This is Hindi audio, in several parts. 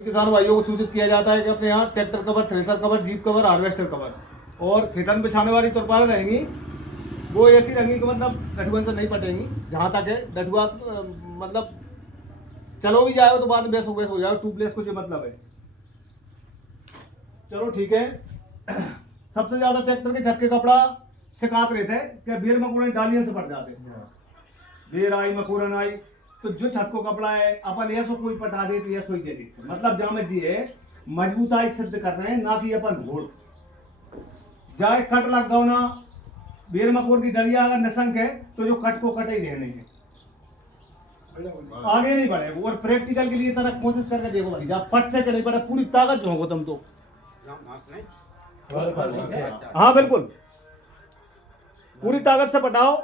किसान भाइयों को सूचित किया जाता है कि अपने यहाँ tractor cover, thresher cover, jeep cover, harvester cover और खेतन बिछाने वाली तुरपालें रहेंगी। वो ऐसी रहेंगी कि मतलब डठुअन से नहीं पटेंगी। जहाँ तक है डठुआ मतलब चलो भी जाए तो बाद में बेस हो जाए, ट्यूबलेस को जो मतलब है। चलो ठीक है। सबसे ज्यादा ट्रैक्टर के छत के कपड़ा सिकात रहते हैं कि बेर मकोड़े डालियों से पड़ जाते हैं। बेर आई मकोरन आई तो जो छत को कपड़ा है अपन ऐसो कोई पटा दे तो ऐसो ही दे दे। मतलब जामे जी है मजबूताई सिद्ध कर रहे हैं, ना कि अपन घोड़ जाए कट लग गो ना। बेर मकोर की डलिया अगर निशंक है तो जो कट को कटे ही रहने हैं, आगे नहीं बढ़े। और प्रैक्टिकल के लिए तरह कोशिश करके देखो भाई, जब पटते के नहीं पड़े पूरी ताकत झोंको तुम तो। हाँ बिल्कुल पूरी ताकत से पटाओ।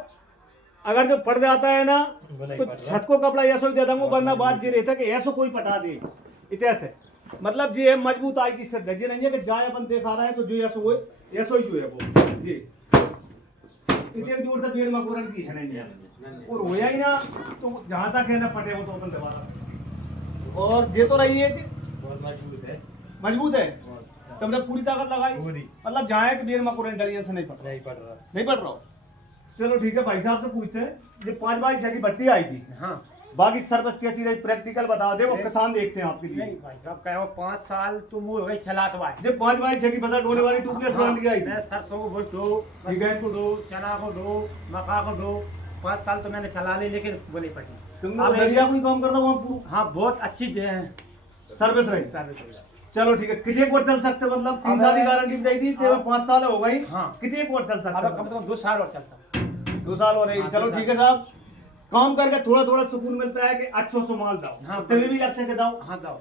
अगर जो पड़ जाता है ना तो छत को कपड़ा ऐसो ही दे दूंगा, वरना बात ये रहता है कि ऐसो कोई पटा दे इतने से। मतलब जी है मजबूत आई की सिद्ध है जी, नहीं है कि जाए अपन देखा रहा है तो जो ऐसो हो ऐसो ही जो है वो जी इतने दूर तक बेर मकोरन की है नहीं है। और होया ही ना तो जहां तक है ना पटे हो तो अपन दबा। और ये तो रही है कि मजबूत है तुमने पूरी ताकत लगाई, मतलब जाए कि बेर मकोरन डलियन से नहीं पड़ रहा। चलो ठीक है भाई साहब से पूछते हैं, ये 5 बाई 6 की भट्टी आई थी। हाँ। बाकी सर्विस कैसी रही प्रैक्टिकल बता दे, वो किसान देखते हैं आपके लिए। नहीं भाई साहब कहो 5 साल तुम हो गई चलात भाई। जब 5 बाई 6 की फसल ढोने वाली ट्यूबलेस बना ली आई थी। मैं सरसों को दो, मसूर को दो, चना को दो, मक्का को दो। 5 साल तो मैंने चला ली लेकिन वो नहीं पड़ी। तुमने बढ़िया कोई काम करता वहाँ। हाँ बहुत अच्छी सर्विस रही। चलो ठीक है। कितने कोट चल सकते, मतलब 3 साल की गारंटी दी थी, 5 साल हो गई। हाँ। कितने कोट चल सकते? कम से कम 2 साल और चल सकते। 2 साल हो रही। चलो ठीक है साहब, काम करके थोड़ा थोड़ा सुकून मिलता है कि अच्छो सो माल दाओ। हाँ तेरे भी लगते हैं दाओ। हाँ दाओ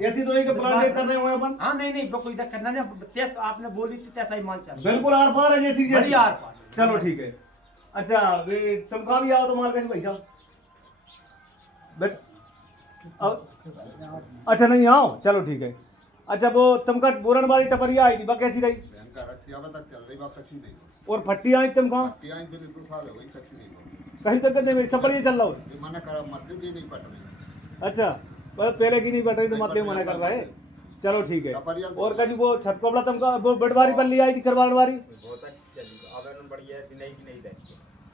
ऐसी तो नहीं कि ब्रांडेड कर रहे हो अपन। हाँ नहीं कोई दिक्कत नहीं, टेस्ट आपने बोली थी तैसा ही माल चाहिए। बिल्कुल आर पार है जैसी जैसी आर पार। चलो ठीक है। अच्छा तुम कहाँ भी आओ तो माल कैसे भाई साहब? अच्छा नहीं आओ, चलो ठीक है। अच्छा वो तुमका बोरन वाली टपरिया आई थी, वह कैसी रही? और फट्टी आई तुम कहाँ? कहीं तक नहीं सब बढ़िया चल रहा हो। अच्छा पहले की नहीं पट रही तो मतलब मना कर रहा है। चलो ठीक है। और कभी वो छत कोबला तुमका वो बटवारी पर ले आई थी करवानवारी।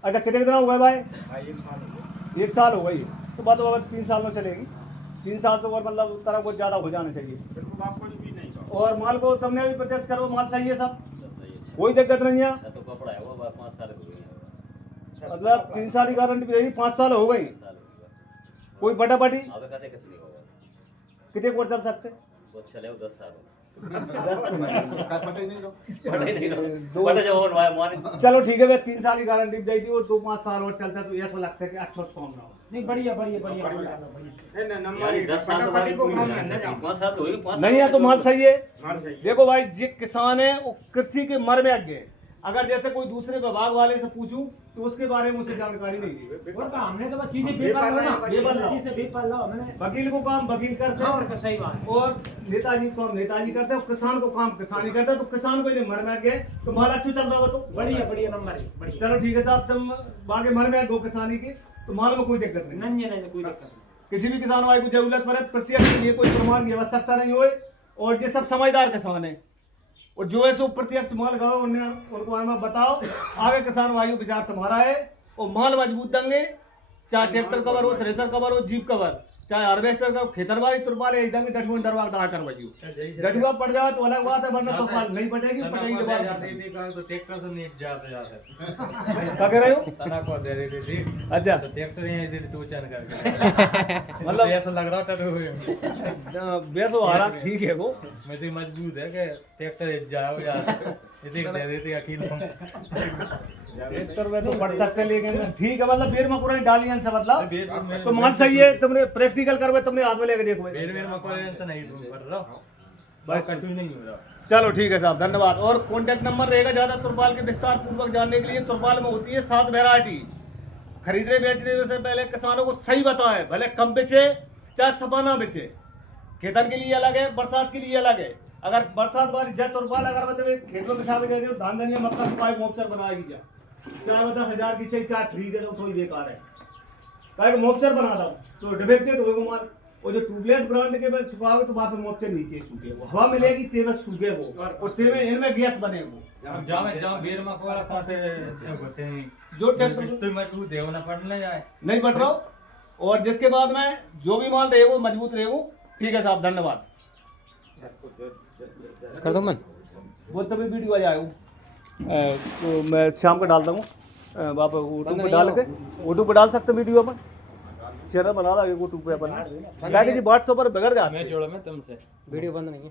अच्छा कितने दिन हो गए भाई? 1 साल हो गई तो बात 3 साल में चलेगी। 3 साल से और मतलब तरह कुछ ज्यादा हो जाना चाहिए। और माल को तुमने अभी प्रत्यक्ष करो, माल सही है सब, कोई दिक्कत नहीं है। मतलब 3 साल की गारंटी भी 5 साल हो गई। कोई बटा बटी कितने कोट चल सकते? 10 साल चलो ठीक है। 3 साल की गारंटी दी थी और 2-5 साल और चलता तो ऐसा लगता है कि अच्छा कौन ना हो। नहीं बढ़िया नहीं है तो माल सही है। देखो भाई जो किसान है वो कृषि के मर में अज्ञ है। अगर जैसे कोई दूसरे विभाग वाले से पूछूं तो उसके बारे में मुझे जानकारी नहीं दी। हमने तो चीजें वकील को काम वकील करते हैं, सही बात। और नेताजी को काम नेताजी करते हैं, किसान को काम किसानी करते हैं। तो किसान को इन्हें मर में गए तो माल अच्छा चल रहा हो तो बढ़िया नंबर है। चलो ठीक है साहब, तुम बाकी मर में गो किसानी की तो माल में कोई दिक्कत नहीं। कोई दिक्कत नहीं। किसी भी किसान भाई को जरूरत पड़े प्रत्यक्ष के लिए कोई प्रमाण की आवश्यकता नहीं होए। और ये सब समझदार किसान है और जो है सो प्रत्यक्ष माल खाओ उनको हमें बताओ। आगे किसान भाइयों विचार तुम्हारा है और माल मजबूत देंगे, चाहे ट्रैक्टर कवर हो, थ्रेसर कवर हो, जीप कवर, चाहे हार्वेस्टर का खेतरबाई तुरपाल एकदम डटुआ डरवा दहा करवाइयो। डटुआ पड़ जाए तो अलग बात है, वरना तो पाल नहीं पड़ेगी। पड़ेगी के बाद तो ट्रैक्टर से नहीं जाते क्या कह रहे हो? तना को दे रही थी। अच्छा तो ट्रैक्टर यहीं से तो चैन करके मतलब ऐसा लग रहा था बेसो हारा ठीक है वो मैं तो मजबूत है कि ट्रैक्टर जाओ यार इतने दे देते अकेले ट्रैक्टर में तो पड़ सकते लेकिन ठीक है। मतलब बेर में पूरा डालियन से मतलब तो माल सही है। तुमने प्रैक्टिकल करवे, तुमने हाथ में लेके देखो। बेर में मकोरे तो नहीं कर रहा बस कुछ नहीं हो रहा। चलो ठीक है साहब, धन्यवाद। और कॉन्टैक्ट नंबर रहेगा ज्यादा तुरपाल के विस्तार पूर्वक जानने के लिए। तुरपाल में होती है 7 वैरायटी। खरीदने बेचने से पहले किसानों को सही बताएं, भले कम बेचे चाहे सपाना बेचे। खेतन के लिए अलग है, बरसात के लिए अलग है। अगर बरसात वाली जय तुरपाल अगर मतलब खेतों के सामने दे दो, धान धनिया मक्का सुपाई मोपचर बनाएगी जा, चाहे मतलब 1000 की सही चाहे फ्री दे दो तो ही बेकार है। मोपचर बना दो तो डिफेक्टेड होगा माल। और जो ट्यूबलेस ब्रांड के में सुखाओगे तो वहाँ पे मोर्चे नीचे सूखे वो हवा मिलेगी तेरे सूखे वो और तेरे इनमें गैस बने वो अब जाओ बेर में कोरा कौन से घुसे जो ट्रैक्टर तो मैं तू देवना पड़ने जाए नहीं बट रहा हूं। और जिसके बाद में जो भी माल रहेगा मजबूत रहेगा। ठीक है साहब धन्यवाद। कर दो मन वो तभी वीडियो आ जाएगा तो मैं शाम को डालता हूँ वापस यूट्यूब पे डाल के यूट्यूब पे डाल सकते वीडियो अपन चैनल बना ला यूट्यूब पे अपन जी व्हाट्सएप पर बगैर जाते मैं जोड़ा मैं तुमसे वीडियो बंद नहीं है।